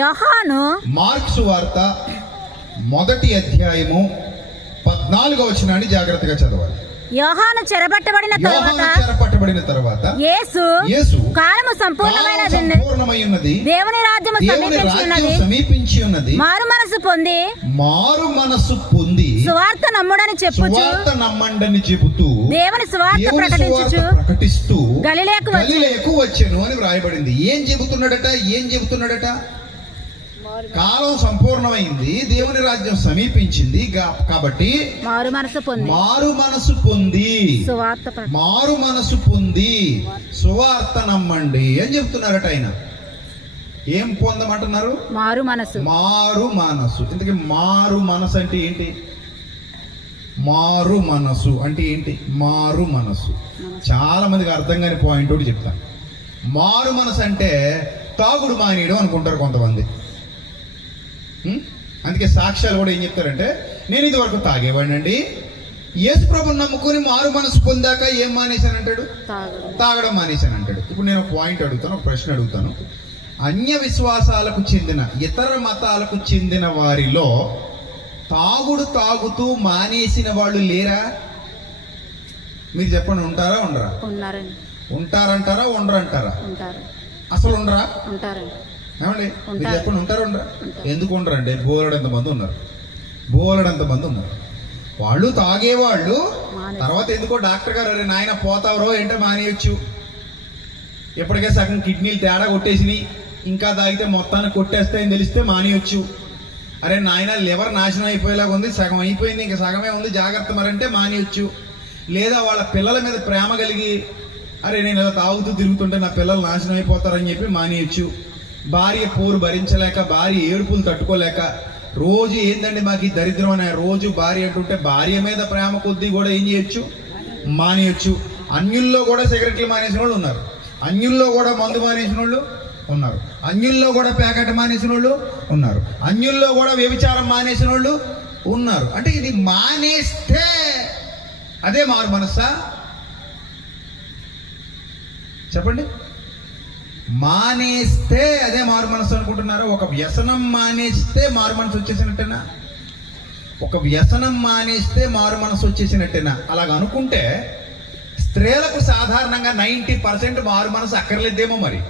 యోహాను మార్కు సువార్త 1వ అధ్యాయము 14వ వచనాన్ని జాగ్రత్తగా చదవాలి. యోహాను చెరపట్టబడిన తర్వాత యేసు కాలము సంపూర్ణమై ఉన్నది, దేవుని రాజ్యము సమీపించి ఉన్నది, మారు మనసు పొంది సువార్త నమ్మండని చెబుతూ దేవుని సువార్త ప్రకటిస్తూ గలిలయకు వచ్చెను అని వ్రాయబడింది. ఏం చెబుతున్నాడట? కాలం సంపూర్ణమైంది, దేవుని రాజ్యం సమీపించింది కాబట్టి మారు మనసు పొంది సువార్త నమ్మండి అని చెప్తున్నారట. ఆయన ఏం పొందమంటున్నారు? మారు మనసు. ఇంతకీ మారు మనసు అంటే ఏంటి? మారు మనసు చాలా మందికి అర్థం కాని పాయింట్ ఒకటి చెప్తాను. మారు మనసు అంటే తాగుడు మానేయడం అనుకుంటారు కొంతమంది. అందుకే సాక్ష్యాలు కూడా ఏం చెప్తారంటే, నేను ఇది వరకు తాగేవాడినండి, యేసు ప్రభుని నమ్ముకొని మారు మనసు పొందాక ఏం మానేశానంటాడు? తాగడం మానేశానంటాడు. ఇప్పుడు నేను ఒక పాయింట్ అడుగుతాను, ఒక ప్రశ్న అడుగుతాను. అన్య విశ్వాసాలకు చెందిన, ఇతర మతాలకు చెందిన వారిలో తాగుతూ మానేసిన వాళ్ళు లేరా? మీరు చెప్పండి, ఉంటారా ఉండరా? ఉంటారంటారా ఉండరంటారా? అసలు ఉండరా? ఏమండి మీరు చెప్పండి, ఉంటారా ఉండరా? ఎందుకు ఉండరండి? బోలెడంత మంది ఉన్నారు. వాళ్ళు తాగేవాళ్ళు. తర్వాత ఎందుకో డాక్టర్ గారు, అరే నాయన పోతావరో ఏంటో మానేయచ్చు, ఎప్పటికే సగం కిడ్నీలు తేడా కొట్టేసినాయి, ఇంకా తాగితే మొత్తాన్ని కొట్టేస్తాయని తెలిస్తే మానేయచ్చు. అరే నాయన లివర్ నాశనం అయిపోయేలాగా ఉంది, సగం అయిపోయింది, ఇంకా సగమే ఉంది, జాగ్రత్త మరంటే మానేయచ్చు. లేదా వాళ్ళ పిల్లల మీద ప్రేమ కలిగి, అరే నేను ఇలా తాగుతూ తిరుగుతుంటే నా పిల్లలు నాశనం అయిపోతారని చెప్పి మానేయచ్చు. భార్య పోరు భరించలేక, భార్య ఏడుపులు తట్టుకోలేక, రోజు ఏందండి మాకు ఈ దరిద్రం అనే రోజు భార్య అంటుంటే భార్య మీద ప్రేమ కొద్దీ కూడా ఏం చేయొచ్చు? మానేయచ్చు. అన్యుల్లో కూడా సిగరెట్లు మానేసిన వాళ్ళు ఉన్నారు, అన్యుల్లో కూడా మందు మానేసిన వాళ్ళు ఉన్నారు, అన్యుల్లో కూడా ప్యాకెట్ మానేసిన వాళ్ళు ఉన్నారు, అన్యుల్లో కూడా వ్యభిచారం మానేసిన వాళ్ళు ఉన్నారు. అంటే ఇది మానేస్తే అదే మారు మనస్సా? చెప్పండి. మానేస్తే అదే మారు మనసు అనుకుంటున్నారా? ఒక వ్యసనం మానేస్తే మారు మనసు వచ్చేసినట్టేనా? అలాగ అనుకుంటే స్త్రీలకు సాధారణంగా 90% మారు మనసు అక్కర్లేదేమో మరి.